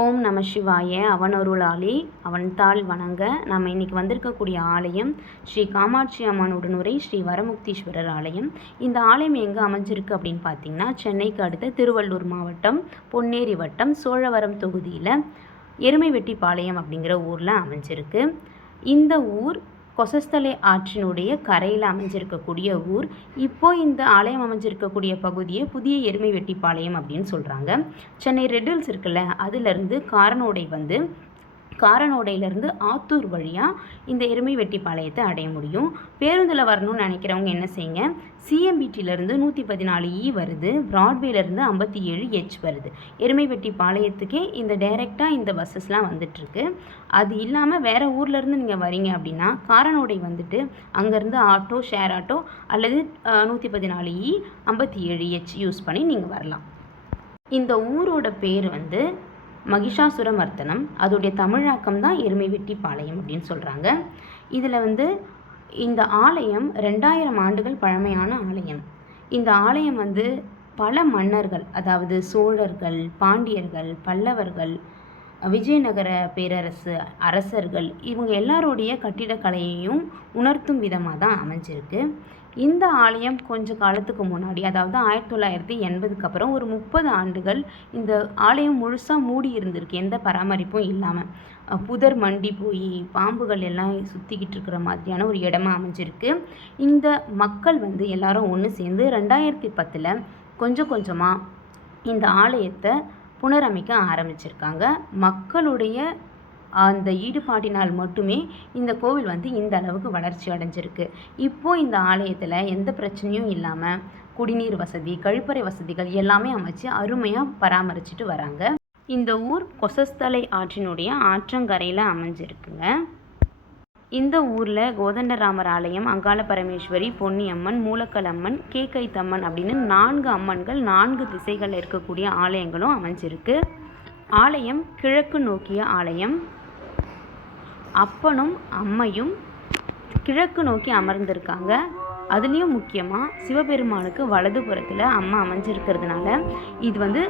ஓம் நம சிவாய அவனொருளாளி அவன்தாள் வணங்க நம்ம இன்னைக்கு வந்திருக்கக்கூடிய ஆலயம் ஸ்ரீ காமாட்சி அம்மன் உடனுரை ஸ்ரீ வரமுக்தீஸ்வரர் ஆலயம். இந்த ஆலயம் எங்கே அமைஞ்சிருக்கு அப்படின்னு பார்த்தீங்கன்னா சென்னைக்கு அடுத்த திருவள்ளூர் மாவட்டம் பொன்னேரி வட்டம் சோழவரம் தொகுதியில் எருமைவெட்டிப்பாளையம் அப்படிங்கிற ஊரில் அமைஞ்சிருக்கு. இந்த ஊர் கொசஸ்தலை ஆற்றினுடைய கரையில் அமைஞ்சிருக்கக்கூடிய ஊர். இப்போ இந்த ஆலயம் அமைஞ்சிருக்கக்கூடிய பகுதியை புதிய எருமை வெட்டிப்பாளையம் அப்படின்னு சொல்கிறாங்க சென்னை ரெட் ஹில்ஸ் இருக்குல்ல அதிலிருந்து காரனோடை வந்து காரனோடையிலேருந்து ஆத்தூர் வழியாக இந்த எருமை எருமைவெட்டிப்பாளையத்தை அடைய முடியும். பேருந்தில் வரணும்னு நினைக்கிறவங்க என்ன செய்யுங்க? சிஎம்பிடியிலேருந்து நூற்றி பதினாலு இ வருது. ப்ராட்வேலேருந்து ஐம்பத்தி ஏழு ஹெச் வருது. எருமைவெட்டிப்பாளையத்துக்கே இந்த டைரெக்டாக இந்த பஸ்ஸஸ்லாம் வந்துட்டுருக்கு. அது இல்லாமல் வேறு ஊர்லேருந்து நீங்கள் வரீங்க அப்படின்னா காரனோடை வந்துட்டு அங்கேருந்து ஆட்டோ ஷேர் ஆட்டோ அல்லது நூற்றி பதினாலு இ ஐம்பத்தி ஏழு ஹெச் யூஸ் பண்ணி நீங்கள் வரலாம். இந்த ஊரோட பேர் வந்து மகிஷாசுரமர்த்தனம் அதோடைய தமிழாக்கம் தான் எருமைவெட்டிப்பாளையம் அப்படின்னு சொல்கிறாங்க இதில் வந்து இந்த ஆலயம் ரெண்டாயிரம் ஆண்டுகள் பழமையான ஆலயம். இந்த ஆலயம் வந்து பல மன்னர்கள் அதாவது சோழர்கள் பாண்டியர்கள் பல்லவர்கள் விஜயநகர பேரரசு அரசர்கள் இவங்க எல்லாருடைய கட்டிடக்கலையையும் உணர்த்தும் விதமாக தான் அமைஞ்சிருக்கு. இந்த ஆலயம் கொஞ்ச காலத்துக்கு முன்னாடி அதாவது ஆயிரத்தி தொள்ளாயிரத்தி எண்பதுக்கு அப்புறம் ஒரு முப்பது ஆண்டுகள் இந்த ஆலயம் முழுசாக மூடி இருந்திருக்கு. எந்த பராமரிப்பும் இல்லாமல் புதர் மண்டி போய் பாம்புகள் எல்லாம் சுற்றிக்கிட்டு இருக்கிற மாதிரியான ஒரு இடமா அமைஞ்சிருக்கு. இந்த மக்கள் வந்து எல்லாரும் ஒன்று சேர்ந்து ரெண்டாயிரத்தி பத்தில் கொஞ்சம் கொஞ்சமாக இந்த ஆலயத்தை புனரமைக்க ஆரம்பிச்சிருக்காங்க. மக்களுடைய அந்த ஈடுபாட்டினால் மட்டுமே இந்த கோவில் வந்து இந்த அளவுக்கு வளர்ச்சி அடைஞ்சிருக்கு. இப்போ இந்த ஆலயத்தில் எந்த பிரச்சனையும் இல்லாமல் குடிநீர் வசதி கழிப்பறை வசதிகள் எல்லாமே அமைச்சு அருமையாக பராமரிச்சுட்டு வராங்க. இந்த ஊர் கொசஸ்தலை ஆற்றினுடைய ஆற்றங்கரையில் அமைஞ்சிருக்குங்க. இந்த ஊரில் கோதண்டராமர் ஆலயம் அங்காள பரமேஸ்வரி பொன்னியம்மன் மூலக்கல் அம்மன் கேக்கைத்தம்மன் அப்படின்னு நான்கு அம்மன்கள் நான்கு திசைகளில் இருக்கக்கூடிய ஆலயங்களும் அமைஞ்சிருக்கு. ஆலயம் கிழக்கு நோக்கிய ஆலயம். அப்பனும் அம்மையும் கிழக்கு நோக்கி அமர்ந்திருக்காங்க. அதுலேயும் முக்கியமாக சிவபெருமானுக்கு வலது புறத்தில் அம்மா அமைஞ்சிருக்கிறதுனால இது வந்து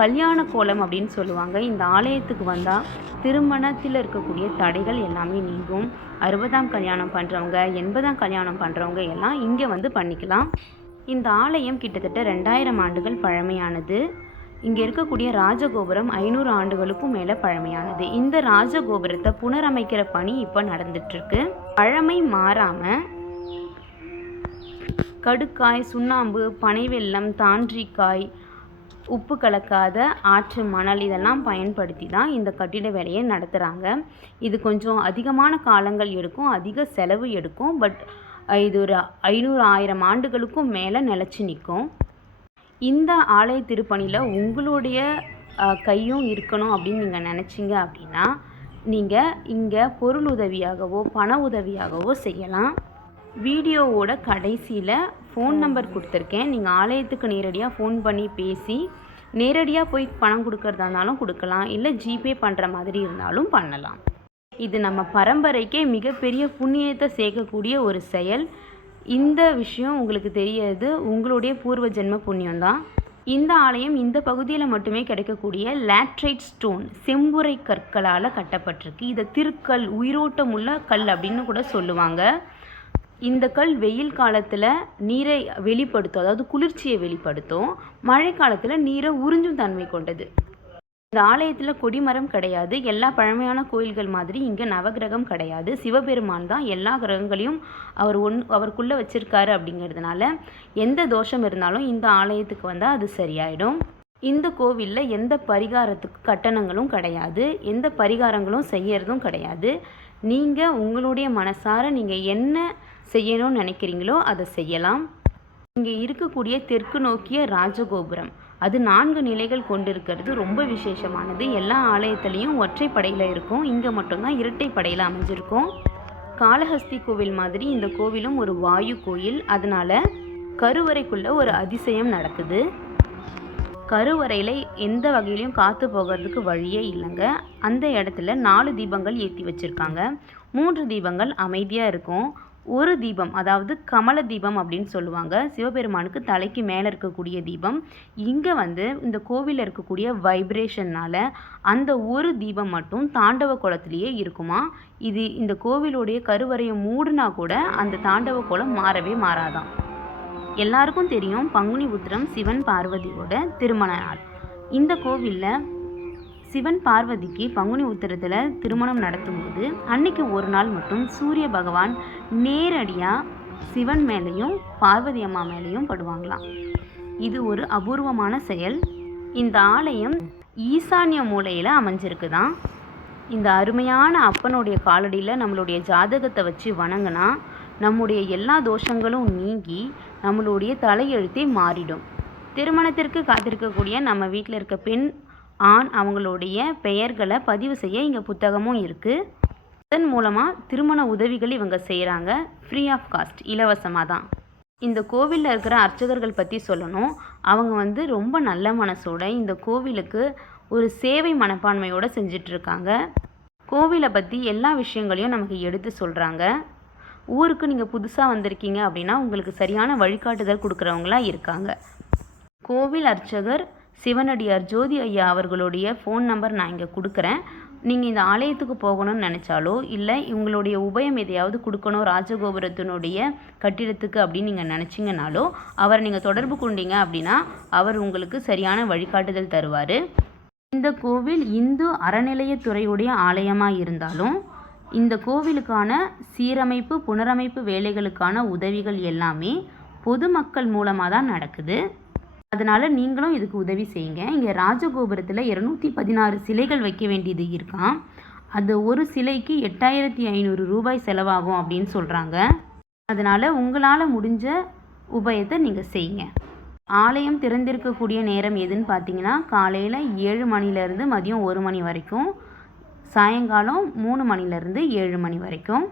கல்யாண கோலம் அப்படின்னு சொல்லுவாங்க. இந்த ஆலயத்துக்கு வந்தால் திருமணத்தில் இருக்கக்கூடிய தடைகள் எல்லாமே நீங்கும். அறுபதாம் கல்யாணம் பண்ணுறவங்க எண்பதாம் கல்யாணம் பண்ணுறவங்க எல்லாம் இங்கே வந்து பண்ணிக்கலாம். இந்த ஆலயம் கிட்டத்தட்ட ரெண்டாயிரம் ஆண்டுகள் பழமையானது. இங்கே இருக்கக்கூடிய ராஜகோபுரம் ஐநூறு ஆண்டுகளுக்கும் மேலே பழமையானது. இந்த ராஜகோபுரத்தை புனரமைக்கிற பணி இப்போ நடந்துட்டுருக்கு. பழமை மாறாமல் கடுக்காய் சுண்ணாம்பு பனைவெல்லம் தாண்டிக்காய் உப்பு கலக்காத ஆற்று மணல் இதெல்லாம் பயன்படுத்தி தான் இந்த கட்டிட வேலையை நடத்துகிறாங்க இது கொஞ்சம் அதிகமான காலங்கள் எடுக்கும் அதிக செலவு எடுக்கும் பட் இது ஒரு ஐநூறு ஆயிரம் ஆண்டுகளுக்கும் மேலே நிலச்சி நிற்கும். இந்த ஆலய திருப்பணியில் உங்களுடைய கையும் இருக்கணும் அப்படின்னு நீங்கள் நினச்சிங்க அப்படின்னா நீங்கள் இங்கே பொருள் உதவியாகவோ பண உதவியாகவோ செய்யலாம். வீடியோவோட கடைசியில் ஃபோன் நம்பர் கொடுத்துருக்கேன். நீங்கள் ஆலயத்துக்கு நேரடியாக ஃபோன் பண்ணி பேசி நேரடியாக போய் பணம் கொடுக்கறதா இருந்தாலும் கொடுக்கலாம். இல்லை ஜிபே பண்ணுற மாதிரி இருந்தாலும் பண்ணலாம். இது நம்ம பரம்பரைக்கே மிகப்பெரிய புண்ணியத்தை சேர்க்கக்கூடிய ஒரு செயல். இந்த விஷயம் உங்களுக்கு தெரியாது. உங்களுடைய பூர்வ ஜென்ம புண்ணியம்தான். இந்த ஆலயம் இந்த பகுதியில் மட்டுமே கிடைக்கக்கூடிய லேட்ரைட் ஸ்டோன் செம்புரை கற்களால் கட்டப்பட்டிருக்கு. இதை திருக்கல் உயிரோட்டமுள்ள கல் அப்படின்னு கூட சொல்லுவாங்க. இந்த கல் வெயில் காலத்தில் நீரை வெளிப்படுத்தும் அதாவது குளிர்ச்சியை வெளிப்படுத்தும். மழை காலத்தில் நீரை உறிஞ்சும் தன்மை கொண்டது. இந்த ஆலயத்தில் கொடிமரம் கிடையாது. எல்லா பழமையான கோயில்கள் மாதிரி இங்கே நவகிரகம் கிடையாது. சிவபெருமான் தான் எல்லா கிரகங்களையும் அவர் ஒன் அவருக்குள்ளே வச்சிருக்காரு அப்படிங்கிறதுனால எந்த தோஷம் இருந்தாலும் இந்த ஆலயத்துக்கு வந்தால் அது சரியாயிடும். இந்த கோவிலில் எந்த பரிகாரத்துக்கு கட்டணங்களும் கிடையாது. எந்த பரிகாரங்களும் செய்யறதும் கிடையாது. நீங்கள் உங்களுடைய மனசார நீங்கள் என்ன செய்யணும்னு நினைக்கிறீங்களோ அதை செய்யலாம். இங்கே இருக்கக்கூடிய தெற்கு நோக்கிய ராஜகோபுரம். அது நான்கு நிலைகள் கொண்டிருக்கிறது. ரொம்ப விசேஷமானது. எல்லா ஆலயத்துலேயும் ஒற்றைப்படையில் இருக்கும். இங்கே மட்டும்தான் இரட்டைப்படையில் அமைஞ்சிருக்கும். காளஹஸ்தி கோவில் மாதிரி இந்த கோவிலும் ஒரு வாயு கோயில். அதனால் கருவறைக்குள்ளே ஒரு அதிசயம் நடக்குது. கருவறையில் எந்த வகையிலையும் காற்று போகிறதுக்கு வழியே இல்லைங்க. அந்த இடத்துல நாலு தீபங்கள் ஏற்றி வச்சுருக்காங்க. மூன்று தீபங்கள் அமைதியாக இருக்கும். ஒரு தீபம் அதாவது கமல தீபம் அப்படின்னு சொல்லுவாங்க. சிவபெருமானுக்கு தலைக்கு மேலே இருக்கக்கூடிய தீபம். இங்கே வந்து இந்த கோவிலில் இருக்கக்கூடிய வைப்ரேஷன்னால் அந்த ஒரு தீபம் மட்டும் தாண்டவ குளத்திலேயே இருக்குமா? இது இந்த கோவிலுடைய கருவறையை மூடினா கூட அந்த தாண்டவ குளம் மாறவே மாறாதான். எல்லாருக்கும் தெரியும் பங்குனி உத்திரம் சிவன் பார்வதியோட திருமண நாள். இந்த கோவிலில் சிவன் பார்வதிக்கு பங்குனி உத்திரத்தில் திருமணம் நடத்தும்போது அன்னைக்கு ஒரு நாள் மட்டும் சூரிய பகவான் நேரடியாக சிவன் மேலேயும் பார்வதி அம்மா மேலேயும் படுவாங்களாம். இது ஒரு அபூர்வமான செயல். இந்த ஆலயம் ஈசான்ய மூலையில் அமைஞ்சிருக்குதான் இந்த அருமையான அப்பனுடைய காலடியில் நம்மளுடைய ஜாதகத்தை வச்சு வணங்கினா நம்முடைய எல்லா தோஷங்களும் நீங்கி நம்மளுடைய தலையெழுத்தே மாறிடும். திருமணத்திற்கு காத்திருக்கக்கூடிய நம்ம வீட்டில் இருக்க பெண் ஆண் அவங்களுடைய பெயர்களை பதிவு செய்ய இங்கே புத்தகமும் இருக்குது அதன் மூலமாக திருமண உதவிகள் இவங்க செய்கிறாங்க ஃப்ரீ ஆஃப் காஸ்ட் இலவசமாக தான். இந்த கோவிலில் இருக்கிற அர்ச்சகர்கள் பற்றி சொல்லணும். அவங்க வந்து ரொம்ப நல்ல மனசோட இந்த கோவிலுக்கு ஒரு சேவை மனப்பான்மையோடு செஞ்சிட்ருக்காங்க. கோவிலை பற்றி எல்லா விஷயங்களையும் நமக்கு எடுத்து சொல்கிறாங்க ஊருக்கு நீங்கள் புதுசாக வந்திருக்கீங்க அப்படின்னா உங்களுக்கு சரியான வழிகாட்டுதல் கொடுக்குறவங்களா இருக்காங்க. கோவில் அர்ச்சகர் சிவனடியார் ஜோதி ஐயா அவர்களுடைய ஃபோன் நம்பர் நான் இங்கே கொடுக்குறேன். நீங்கள் இந்த ஆலயத்துக்கு போகணும்னு நினச்சாலோ இல்லை இவங்களுடைய உபயம் எதையாவது கொடுக்கணும் ராஜகோபுரத்தினுடைய கட்டிடத்துக்கு அப்படின்னு நீங்கள் நினச்சிங்கனாலோ அவரை நீங்கள் தொடர்பு கொண்டீங்க அப்படின்னா அவர் உங்களுக்கு சரியான வழிகாட்டுதல் தருவார். இந்த கோவில் இந்து அறநிலையத்துறையுடைய ஆலயமாக இருந்தாலும் இந்த கோவிலுக்கான சீரமைப்பு புனரமைப்பு வேலைகளுக்கான உதவிகள் எல்லாமே பொதுமக்கள் மூலமாக தான் நடக்குது. அதனால் நீங்களும் இதுக்கு உதவி செய்யுங்க. இங்கே ராஜகோபுரத்தில் இரநூத்தி பதினாறு சிலைகள் வைக்க வேண்டியது இருக்கான் அது ஒரு சிலைக்கு எட்டாயிரத்தி ஐநூறு ரூபாய் செலவாகும் அப்படின்னு சொல்கிறாங்க அதனால் உங்களால் முடிஞ்ச உபயத்தை நீங்கள் செய்யுங்க. ஆலயம் திறந்திருக்கக்கூடிய நேரம் எதுன்னு பார்த்தீங்கன்னா காலையில் ஏழு மணிலேருந்து மதியம் ஒரு மணி வரைக்கும் சாயங்காலம் மூணு மணிலேருந்து ஏழு மணி வரைக்கும்.